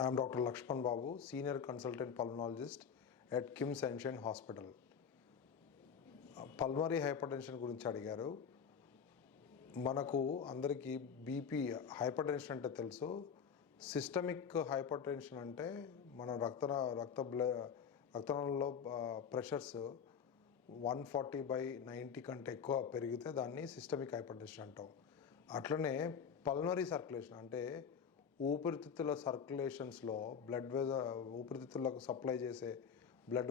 I am Dr. Lakshman Babu, Senior Consultant Pulmonologist at KIMS Sunshine Hospital. Pulmonary hypertension గురించి అడిగారు. మనకు అందరికీ BP hypertension అంటే తెలుసు. సిస్టమిక్ హైపర్టెన్షన్ అంటే మన రక్తంలో ప్రెషర్స్ 140/90 కంటే ఎక్కువ పెరిగితే దాన్ని సిస్టమిక్ హైపర్టెన్షన్ అంటాం. అట్లనే పల్మరీ సర్క్యులేషన్ అంటే ఊపిరితిత్తుల సర్క్యులేషన్స్లో ఊపిరితిత్తులకు సప్లై చేసే బ్లడ్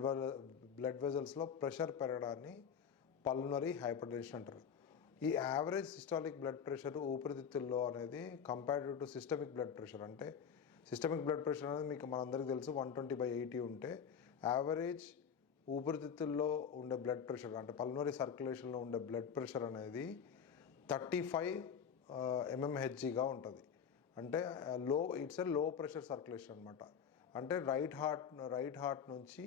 వెజల్స్లో ప్రెషర్ పెరగడాన్ని పల్మరీ హైపర్టెన్షన్ అంటారు. ఈ యావరేజ్ సిస్టాలిక్ బ్లడ్ ప్రెషర్ ఊపిరితిత్తుల్లో అనేది compared to systemic blood pressure, అంటే సిస్టమిక్ బ్లడ్ ప్రెషర్ అనేది మీకు మనందరికీ తెలుసు 120/80 ఉంటే, యావరేజ్ ఊపిరితిత్తుల్లో ఉండే బ్లడ్ ప్రెషర్ అంటే పల్మరీ సర్క్యులేషన్లో ఉండే బ్లడ్ ప్రెషర్ అనేది 35 mmHgగా ఉంటుంది. అంటే ఇట్స్ లో ప్రెషర్ సర్క్యులేషన్ అనమాట. అంటే రైట్ హార్ట్ నుంచి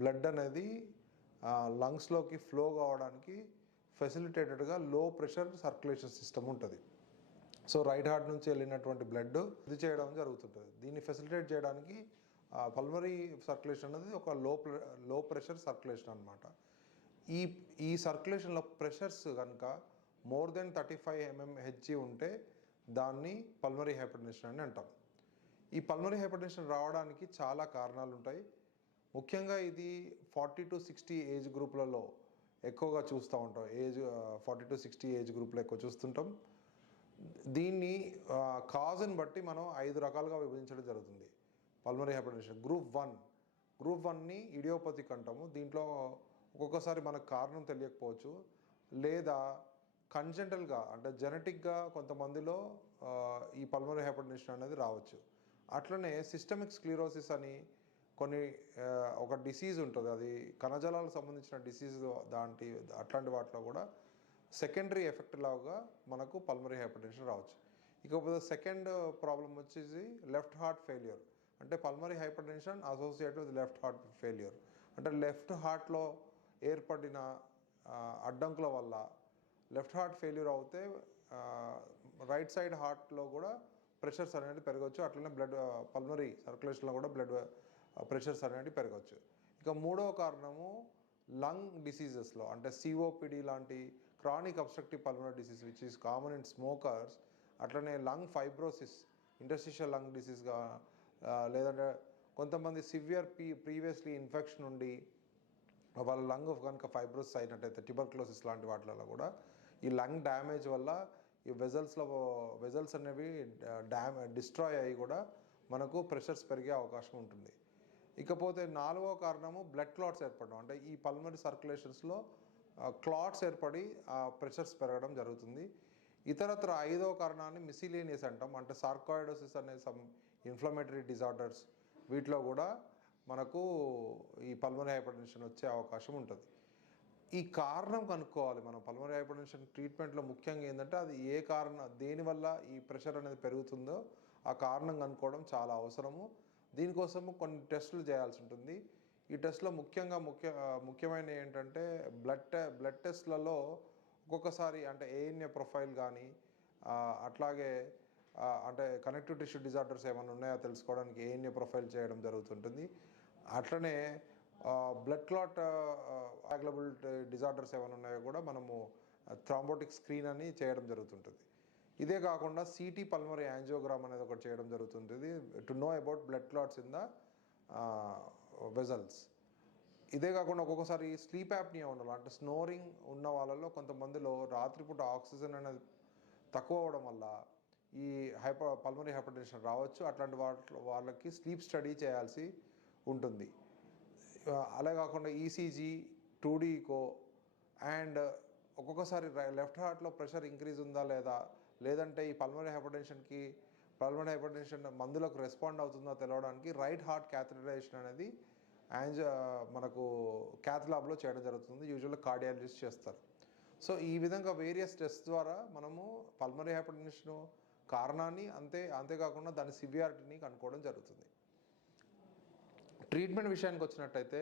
బ్లడ్ అనేది లంగ్స్లోకి ఫ్లో కావడానికి ఫెసిలిటేటెడ్గా లో ప్రెషర్ సర్క్యులేషన్ సిస్టమ్ ఉంటుంది. సో రైట్ హార్ట్ నుంచి వెళ్ళినటువంటి బ్లడ్ ఇది చేయడం జరుగుతుంటుంది. దీన్ని ఫెసిలిటేట్ చేయడానికి పల్మరీ సర్క్యులేషన్ అనేది ఒక లో ప్రెషర్ సర్క్యులేషన్ అనమాట. ఈ సర్క్యులేషన్లో ప్రెషర్స్ కనుక మోర్ దెన్ 35 mmHg ఉంటే దాన్ని పల్మరీ హైపర్టెన్షన్ అని అంటాం. ఈ పల్మరీ హైపర్టెన్షన్ రావడానికి చాలా కారణాలు ఉంటాయి. ముఖ్యంగా ఇది 40 to 60 ఏజ్ గ్రూప్లలో ఎక్కువగా చూస్తూ ఉంటాం. 40 to 60 ఏజ్ గ్రూప్లో ఎక్కువ చూస్తుంటాం. దీన్ని కాజ్ని బట్టి మనం 5 రకాలుగా విభజించడం జరుగుతుంది. పల్మరీ హైపర్టెన్షన్ గ్రూప్ 1ని ఇడియోపతిక్ అంటాము. దీంట్లో ఒక్కొక్కసారి మనకు కారణం తెలియకపోవచ్చు, లేదా కన్జెంటల్గా అంటే జెనెటిక్గా కొంతమందిలో ఈ పల్మరీ హైపర్టెన్షన్ అనేది రావచ్చు. అట్లనే సిస్టమిక్ స్క్లీరోసిస్ అని ఒక డిసీజ్ ఉంటుంది, అది కణజాలాలకు సంబంధించిన డిసీజ్. అట్లాంటి వాటిలో కూడా సెకండరీ ఎఫెక్ట్ లాగా మనకు పల్మరీ హైపర్టెన్షన్ రావచ్చు. ఇకపోతే సెకండ్ ప్రాబ్లం వచ్చేసి లెఫ్ట్ హార్ట్ ఫెయిల్యూర్. అంటే pulmonary hypertension associated with left heart failure. అంటే లెఫ్ట్ హార్ట్లో ఏర్పడిన అడ్డంకుల వల్ల లెఫ్ట్ హార్ట్ ఫెయిల్యూర్ అవుతే రైట్ సైడ్ హార్ట్లో కూడా ప్రెషర్స్ అనేది పెరగవచ్చు. అట్లనే పల్మరీ సర్క్యులేషన్లో కూడా బ్లడ్ ప్రెషర్స్ అనేవి పెరగవచ్చు. ఇక మూడవ కారణము లంగ్ డిసీజెస్లో, అంటే COPD లాంటి chronic obstructive pulmonary disease which is common in smokers. అట్లనే లంగ్ ఫైబ్రోసిస్, ఇంటర్స్టిషియల్ లంగ్ డిసీజ్గా, లేదంటే కొంతమంది సివియర్ ప్రీవియస్లీ ఇన్ఫెక్షన్ ఉండి వాళ్ళ లంగ్ కనుక ఫైబ్రోసిస్ అయినట్టయితే, ట్యూబర్క్లోసిస్ లాంటి వాటిలలో కూడా ఈ లంగ్ డ్యామేజ్ వల్ల ఈ వెజల్స్ అనేవి డిస్ట్రాయ్ అయ్యి కూడా మనకు ప్రెషర్స్ పెరిగే అవకాశం ఉంటుంది. ఇకపోతే నాలుగో కారణము బ్లడ్ క్లాట్స్ ఏర్పడడం. అంటే ఈ పల్మరీ సర్క్యులేషన్స్లో క్లాట్స్ ఏర్పడి ఆ ప్రెషర్స్ పెరగడం జరుగుతుంది. ఇతరత్ర ఐదో కారణాన్ని మిసిలేనియస్ అంటాం. అంటే సార్కాయిడోసిస్ అనే సమ్ ఇన్ఫ్లమేటరీ డిజార్డర్స్, వీటిలో కూడా మనకు ఈ పల్మరీ హైపర్టెన్షన్ వచ్చే అవకాశం ఉంటుంది. ఈ కారణం కనుక్కోవాలి మనం. పల్మరీ హైపర్టెన్షన్ ట్రీట్మెంట్లో ముఖ్యంగా ఏంటంటే అది దేనివల్ల ఈ ప్రెషర్ అనేది పెరుగుతుందో ఆ కారణం కనుక్కోవడం చాలా అవసరము. దీనికోసము కొన్ని టెస్టులు చేయాల్సి ఉంటుంది. ఈ టెస్ట్లో ముఖ్యమైన ఏంటంటే బ్లడ్ టెస్ట్లలో ఒక్కొక్కసారి అంటే ANA ప్రొఫైల్ కానీ, అట్లాగే అంటే కనెక్టివ్ టిష్యూ డిజార్డర్స్ ఏమైనా ఉన్నాయో తెలుసుకోవడానికి ANA ప్రొఫైల్ చేయడం జరుగుతుంటుంది. అట్లనే బ్లడ్ క్లాట్ యాగ్లబుల్ డిజార్డర్స్ ఏమైనా ఉన్నాయో కూడా మనము థ్రాంబోటిక్ స్క్రీన్ అని చేయడం జరుగుతుంటుంది. ఇదే కాకుండా CT పల్మరీ యాంజియోగ్రామ్ అనేది ఒకటి చేయడం జరుగుతుంటుంది to know about blood clots in the vessels. ఇదే కాకుండా ఒక్కొక్కసారి స్లీప్ యాప్నియా ఉండాలి, అంటే స్నోరింగ్ ఉన్న వాళ్ళలో కొంతమందిలో రాత్రిపూట ఆక్సిజన్ అనేది తక్కువ అవ్వడం వల్ల ఈ పల్మరీ హైపర్టెన్షన్ రావచ్చు. అట్లాంటి వాళ్ళకి స్లీప్ స్టడీ చేయాల్సి ఉంటుంది. అలా కాకుండా ECG, 2D ఈకో, అండ్ ఒక్కొక్కసారి లెఫ్ట్ హార్ట్లో ప్రెషర్ ఇంక్రీజ్ ఉందా లేదంటే ఈ పల్మరీ హైపర్టెన్షన్ మందులకు రెస్పాండ్ అవుతుందో తెలవడానికి రైట్ హార్ట్ క్యాథెటరైజేషన్ అనేది మనకు క్యాథ్ ల్యాబ్లో చేయడం జరుగుతుంది. యూజువల్గా కార్డియాలజిస్ట్ చేస్తారు. సో ఈ విధంగా వేరియస్ టెస్ట్ ద్వారా మనము పల్మరీ హైపర్టెన్షన్ కారణాన్ని అంతేకాకుండా దాని సివియారిటీని కనుక్కోవడం జరుగుతుంది. ట్రీట్మెంట్ విషయానికి వచ్చినట్టయితే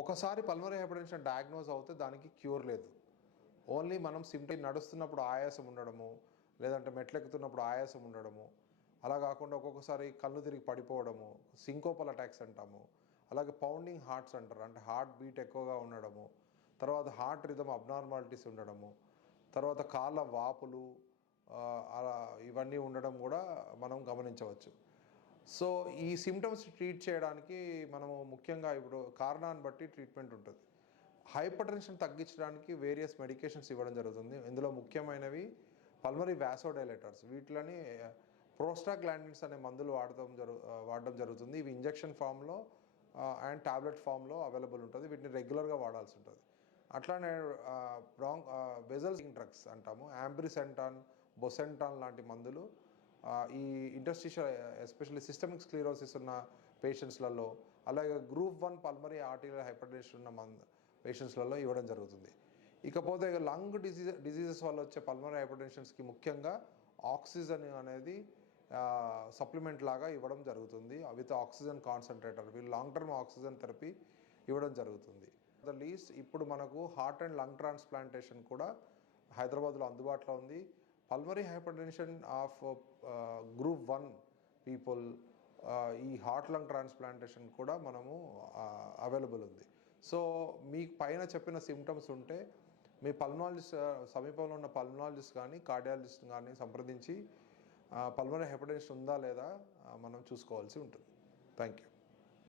ఒకసారి పల్మరీ హైపర్టెన్షన్ డయాగ్నోజ్ అవుతే దానికి క్యూర్ లేదు. ఓన్లీ మనం నడుస్తున్నప్పుడు ఆయాసం ఉండడము, లేదంటే మెట్లెక్కుతున్నప్పుడు ఆయాసం ఉండడము, అలా కాకుండా ఒక్కొక్కసారి కళ్ళు తిరిగి పడిపోవడము, సింకోపల్ అటాక్స్ అంటాము, అలాగే పౌండింగ్ హార్ట్స్ అంటారు, అంటే హార్ట్ బీట్ ఎక్కువగా ఉండడము, తర్వాత హార్ట్ రిథమ్ అబ్నార్మాలిటీస్ ఉండడము, తర్వాత కాళ్ళ వాపులు, అలా ఇవన్నీ ఉండడం కూడా మనం గమనించవచ్చు. సో ఈ సిమ్టమ్స్ ట్రీట్ చేయడానికి మనము ముఖ్యంగా ఇప్పుడు కారణాన్ని బట్టి ట్రీట్మెంట్ ఉంటుంది. హైపర్ టెన్షన్ తగ్గించడానికి వేరియస్ మెడికేషన్స్ ఇవ్వడం జరుగుతుంది. ఇందులో ముఖ్యమైనవి పల్మరీ వ్యాసోడైలేటర్స్, వీటిని ప్రోస్టాగ్లాండిన్స్ అనే మందులు వాడడం జరుగుతుంది. ఇవి ఇంజెక్షన్ ఫామ్లో అండ్ టాబ్లెట్ ఫామ్లో అవైలబుల్ ఉంటుంది. వీటిని రెగ్యులర్గా వాడాల్సి ఉంటుంది. అట్లానే వెజల్ డ్రగ్స్ అంటాము, యాంబ్రిసెంటాన్, బొసెంటాన్ లాంటి మందులు ఈ ఇంటర్స్టిషియల్ ఎస్పెషల్లీ సిస్టమిక్ స్క్లీరోసిస్ ఉన్న పేషెంట్స్లలో, అలాగే గ్రూప్ 1 పల్మరీ ఆర్టీరియల్ హైపర్టెన్షన్ ఉన్న పేషెంట్స్లలో ఇవ్వడం జరుగుతుంది. ఇకపోతే లంగ్ డిజీజెస్ వల్ల వచ్చే పల్మరీ హైపర్టెన్షన్స్కి ముఖ్యంగా ఆక్సిజన్ అనేది సప్లిమెంట్ లాగా ఇవ్వడం జరుగుతుంది విత్ ఆక్సిజన్ కాన్సన్ట్రేటర్. వీళ్ళు లాంగ్ టర్మ్ ఆక్సిజన్ థెరపీ ఇవ్వడం జరుగుతుంది. ద లీస్ట్ ఇప్పుడు మనకు హార్ట్ అండ్ లంగ్ ట్రాన్స్ప్లాంటేషన్ కూడా హైదరాబాద్లో అందుబాటులో ఉంది. Pulmonary hypertension of group 1 people ఈ హార్ట్ లంగ్ ట్రాన్స్ప్లాంటేషన్ కూడా మనము అవైలబుల్ ఉంది. సో మీకు పైన చెప్పిన సిమ్టమ్స్ ఉంటే మీ పల్మనాలజిస్ట్, సమీపంలో ఉన్న పల్మనాలజిస్ట్ కానీ కార్డియాలజిస్ట్ కానీ సంప్రదించి పల్మనరీ హైపర్టెన్షన్ ఉందా లేదా మనం చూసుకోవాల్సి ఉంటుంది. Thank you.